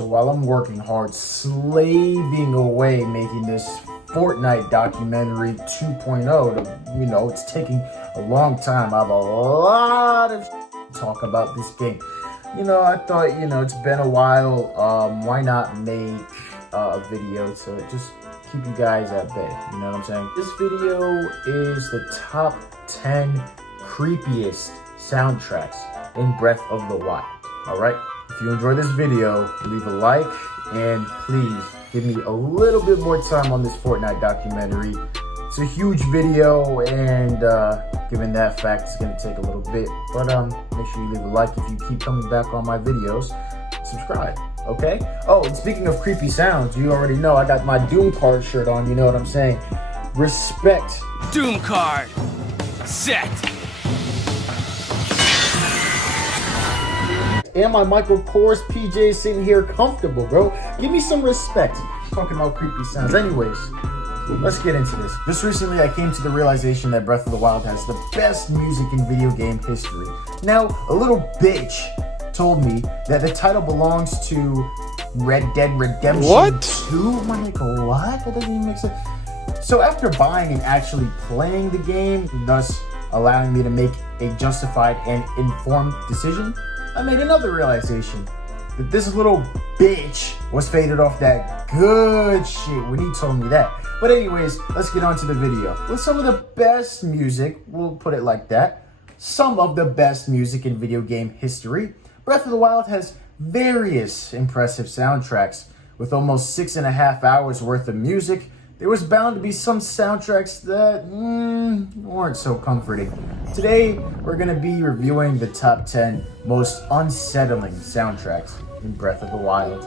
So while I'm working hard, slaving away, making this Fortnite documentary 2.0, it's taking a long time. I have a lot of to talk about this game. I thought, it's been a while. Why not make a video to just keep you guys at bay? You know what I'm saying? This video is the top 10 creepiest soundtracks in Breath of the Wild. Alright? If you enjoyed this video, leave a like and please give me a little bit more time on this Fortnite documentary. It's a huge video, and given that fact, it's gonna take a little bit. But make sure you leave a like if you keep coming back on my videos. Subscribe, okay? Oh, and speaking of creepy sounds, you already know I got my Doom Card shirt on. You know what I'm saying? Respect. Doom Card set. And my Michael Kors PJs sitting here comfortable, bro. Give me some respect. Talking about creepy sounds. Anyways, let's get into this. Just recently, I came to the realization that Breath of the Wild has the best music in video game history. Now, a little bitch told me that the title belongs to Red Dead Redemption 2. I'm like, what? That doesn't even make sense. So after buying and actually playing the game, thus allowing me to make a justified and informed decision, I made another realization that this little bitch was faded off that good shit when he told me that. But anyways, let's get on to the video. With some of the best music, we'll put it like that, some of the best music in video game history, Breath of the Wild has various impressive soundtracks. With almost 6.5 hours worth of music, there was bound to be some soundtracks that weren't so comforting. Today, we're going to be reviewing the top 10 most unsettling soundtracks in Breath of the Wild.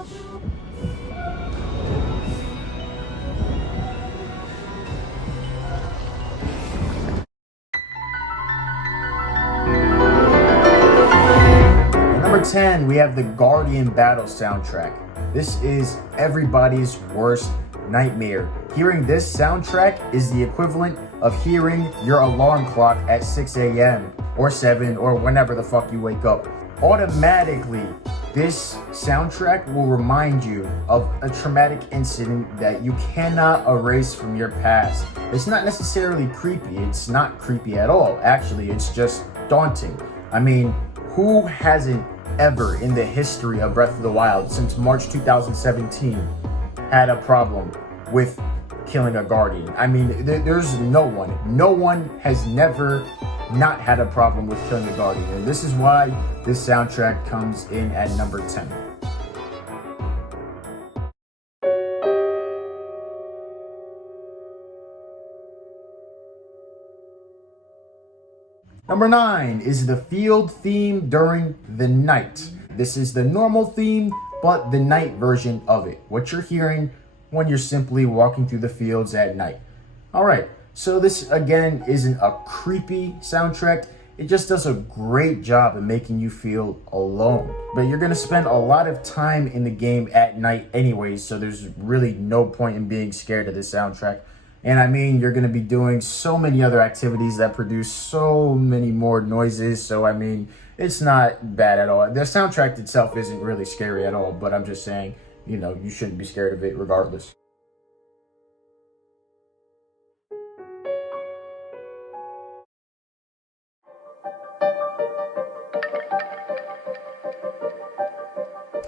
At number 10, we have the Guardian Battle soundtrack. This is everybody's worst nightmare. Hearing this soundtrack is the equivalent of hearing your alarm clock at 6 a.m. or 7 or whenever the fuck you wake up. Automatically, this soundtrack will remind you of a traumatic incident that you cannot erase from your past. It's not necessarily creepy. It's not creepy at all. Actually, it's just daunting. I mean, who hasn't ever in the history of Breath of the Wild since March 2017 had a problem with killing a guardian? I mean, there's no one. No one has never not had a problem with killing a guardian. And this is why this soundtrack comes in at number 10. Number 9 is the field theme during the night. This is the normal theme, but the night version of it. What you're hearing when you're simply walking through the fields at night. All right, so this again isn't a creepy soundtrack. It just does a great job of making you feel alone. But you're gonna spend a lot of time in the game at night anyways, so there's really no point in being scared of this soundtrack. And I mean, you're gonna be doing so many other activities that produce so many more noises. So I mean, it's not bad at all. The soundtrack itself isn't really scary at all, but I'm just saying, you shouldn't be scared of it regardless.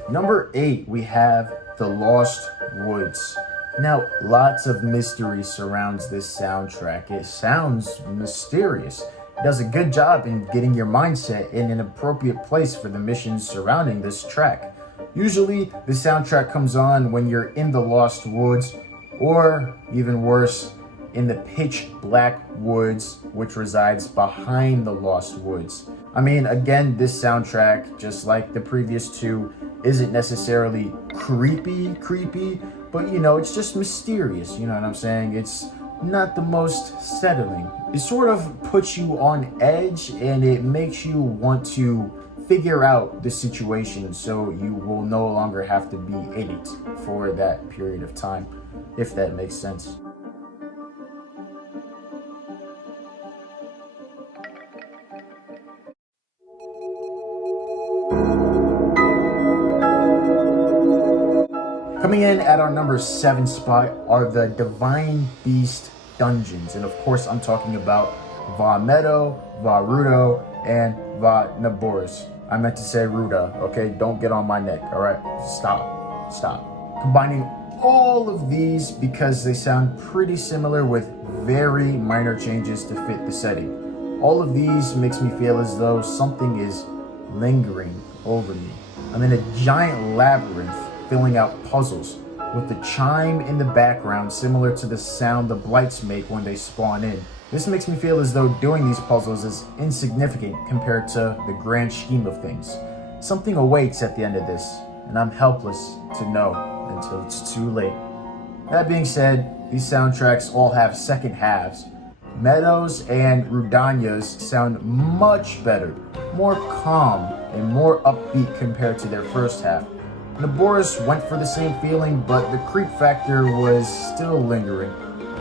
Number 8, we have The Lost Woods. Now, lots of mystery surrounds this soundtrack. It sounds mysterious. It does a good job in getting your mindset in an appropriate place for the missions surrounding this track. Usually, the soundtrack comes on when you're in the Lost Woods, or even worse, in the pitch black woods, which resides behind the Lost Woods. I mean, again, this soundtrack, just like the previous two, isn't necessarily creepy, but it's just mysterious, you know what I'm saying? It's not the most settling. It sort of puts you on edge, and it makes you want to figure out the situation so you will no longer have to be in it for that period of time, if that makes sense. Coming in at our number 7 spot are the Divine Beast dungeons. And of course, I'm talking about Va Meadow, Va Rudo, and Va Naboris. I meant to say Ruda, okay? Don't get on my neck, all right? Stop. Combining all of these because they sound pretty similar with very minor changes to fit the setting. All of these makes me feel as though something is lingering over me. I'm in a giant labyrinth filling out puzzles with the chime in the background similar to the sound the blights make when they spawn in. This makes me feel as though doing these puzzles is insignificant compared to the grand scheme of things. Something awaits at the end of this, and I'm helpless to know until it's too late. That being said, these soundtracks all have second halves. Meadows and Rudania's sound much better, more calm, and more upbeat compared to their first half. Naboris went for the same feeling, but the creep factor was still lingering.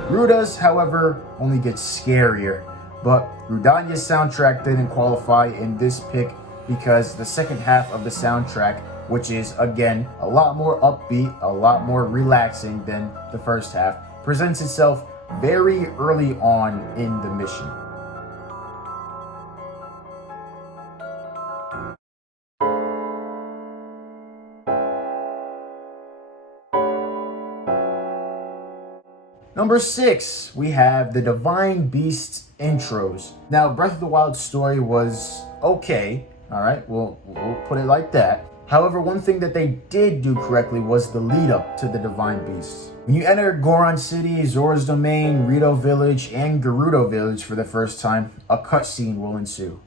Ruda's, however, only gets scarier, but Rudania's soundtrack didn't qualify in this pick because the second half of the soundtrack, which is, again, a lot more upbeat, a lot more relaxing than the first half, presents itself very early on in the mission. Number 6, we have the Divine Beasts intros. Now, Breath of the Wild story was okay, alright, we'll put it like that. However, one thing that they did do correctly was the lead up to the Divine Beasts. When you enter Goron City, Zora's Domain, Rito Village, and Gerudo Village for the first time, a cutscene will ensue.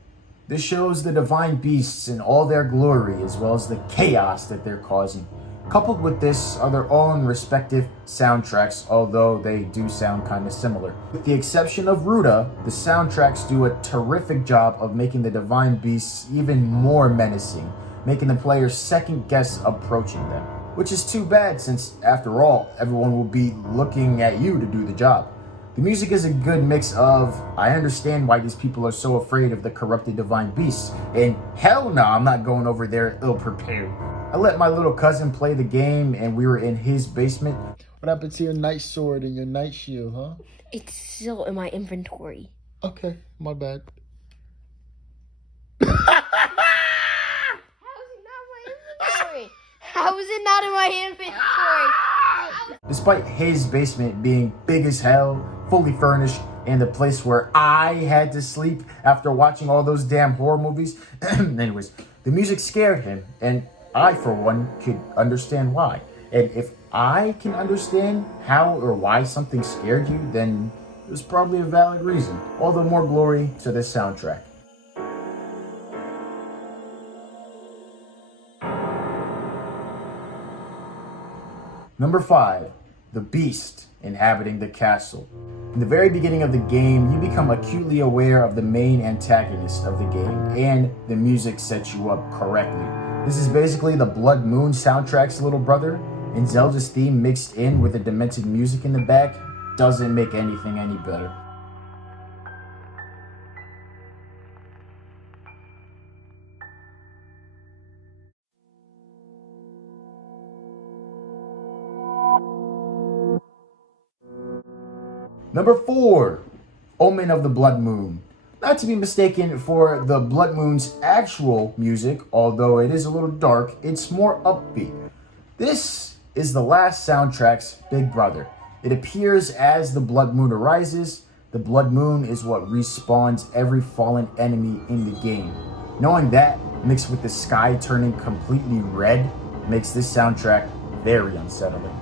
This shows the Divine Beasts in all their glory as well as the chaos that they're causing. Coupled with this are their own respective soundtracks, although they do sound kind of similar. With the exception of Ruda, the soundtracks do a terrific job of making the Divine Beasts even more menacing, making the player second guess approaching them. Which is too bad since, after all, everyone will be looking at you to do the job. The music is a good mix of, I understand why these people are so afraid of the corrupted Divine Beasts, and hell no, I'm not going over there ill-prepared. I let my little cousin play the game and we were in his basement. What happened to your night sword and your night shield, huh? It's still in my inventory. Okay, my bad. How is it not in my inventory? Despite his basement being big as hell, fully furnished, and the place where I had to sleep after watching all those damn horror movies. Anyways, the music scared him, and I, for one, could understand why. And if I can understand how or why something scared you, then it was probably a valid reason. All the more glory to this soundtrack. Number 5, the Beast inhabiting the castle. In the very beginning of the game, you become acutely aware of the main antagonist of the game, and the music sets you up correctly. This is basically the Blood Moon soundtrack's little brother, and Zelda's theme mixed in with the demented music in the back doesn't make anything any better. Number 4, Omen of the Blood Moon. Not to be mistaken for the Blood Moon's actual music, although it is a little dark, it's more upbeat. This is the last soundtrack's big brother. It appears as the Blood Moon arises. The Blood Moon is what respawns every fallen enemy in the game. Knowing that, mixed with the sky turning completely red, makes this soundtrack very unsettling.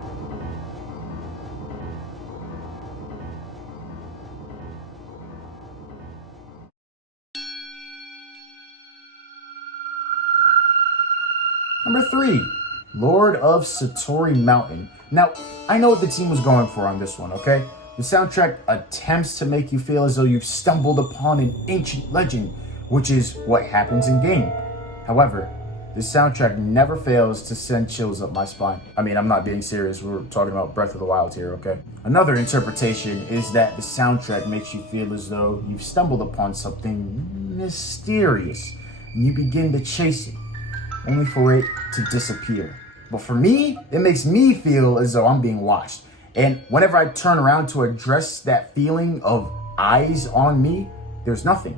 Number 3, Lord of Satori Mountain. Now, I know what the team was going for on this one, okay? The soundtrack attempts to make you feel as though you've stumbled upon an ancient legend, which is what happens in game. However, this soundtrack never fails to send chills up my spine. I mean, I'm not being serious, we're talking about Breath of the Wild here, okay? Another interpretation is that the soundtrack makes you feel as though you've stumbled upon something mysterious, and you begin to chase it, only for it to disappear. But for me, it makes me feel as though I'm being watched. And whenever I turn around to address that feeling of eyes on me, there's nothing.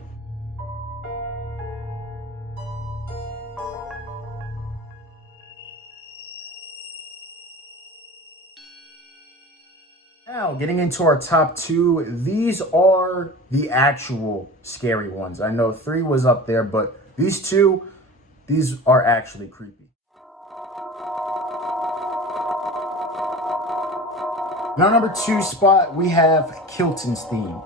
Now, getting into our top 2, these are the actual scary ones. I know 3 was up there, but these 2, these are actually creepy. In our number 2 spot, we have Kilton's theme.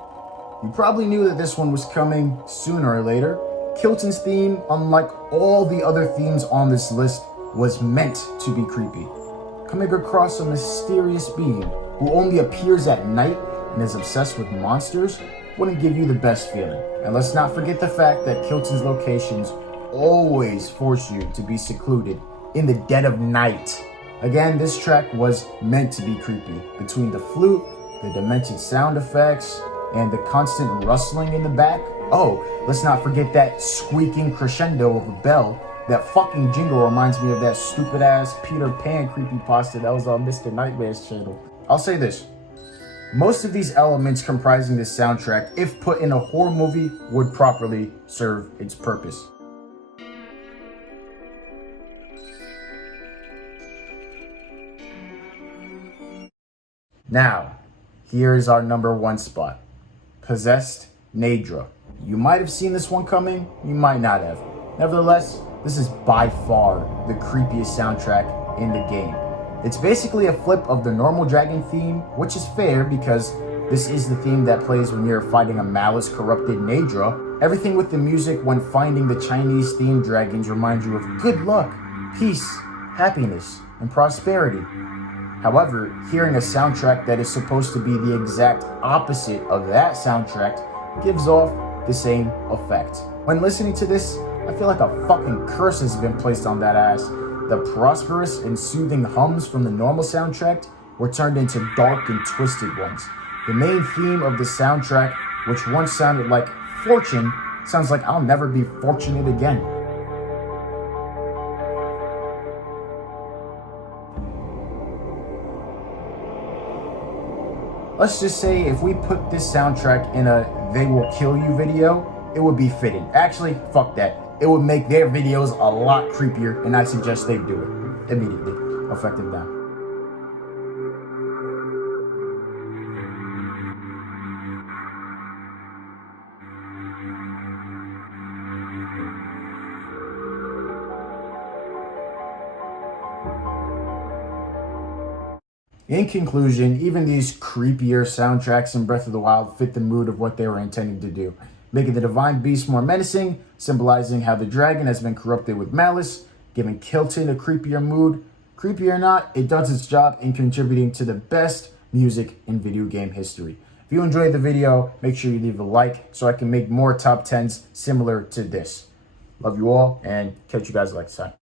You probably knew that this one was coming sooner or later. Kilton's theme, unlike all the other themes on this list, was meant to be creepy. Coming across a mysterious being who only appears at night and is obsessed with monsters wouldn't give you the best feeling. And let's not forget the fact that Kilton's locations always force you to be secluded in the dead of night. Again, this track was meant to be creepy. Between the flute, the demented sound effects, and the constant rustling in the back. Oh, let's not forget that squeaking crescendo of a bell. That fucking jingle reminds me of that stupid ass Peter Pan creepypasta that was on Mr. Nightmare's channel. I'll say this. Most of these elements comprising this soundtrack, if put in a horror movie, would properly serve its purpose. Now, here is our number 1 spot. Possessed Naydra. You might have seen this one coming, you might not have. Nevertheless, this is by far the creepiest soundtrack in the game. It's basically a flip of the normal dragon theme, which is fair because this is the theme that plays when you're fighting a malice corrupted Naydra. Everything with the music when finding the Chinese themed dragons reminds you of good luck, peace, happiness, and prosperity. However, hearing a soundtrack that is supposed to be the exact opposite of that soundtrack gives off the same effect. When listening to this, I feel like a fucking curse has been placed on that ass. The prosperous and soothing hums from the normal soundtrack were turned into dark and twisted ones. The main theme of the soundtrack, which once sounded like fortune, sounds like I'll never be fortunate again. Let's just say if we put this soundtrack in a "They Will Kill You" video, it would be fitting. Actually, fuck that. It would make their videos a lot creepier, and I suggest they do it immediately. Effective now. In conclusion, even these creepier soundtracks in Breath of the Wild fit the mood of what they were intending to do, making the divine beast more menacing, symbolizing how the dragon has been corrupted with malice, giving Kilton a creepier mood. Creepy or not, it does its job in contributing to the best music in video game history. If you enjoyed the video, make sure you leave a like so I can make more top 10s similar to this. Love you all, and catch you guys next time.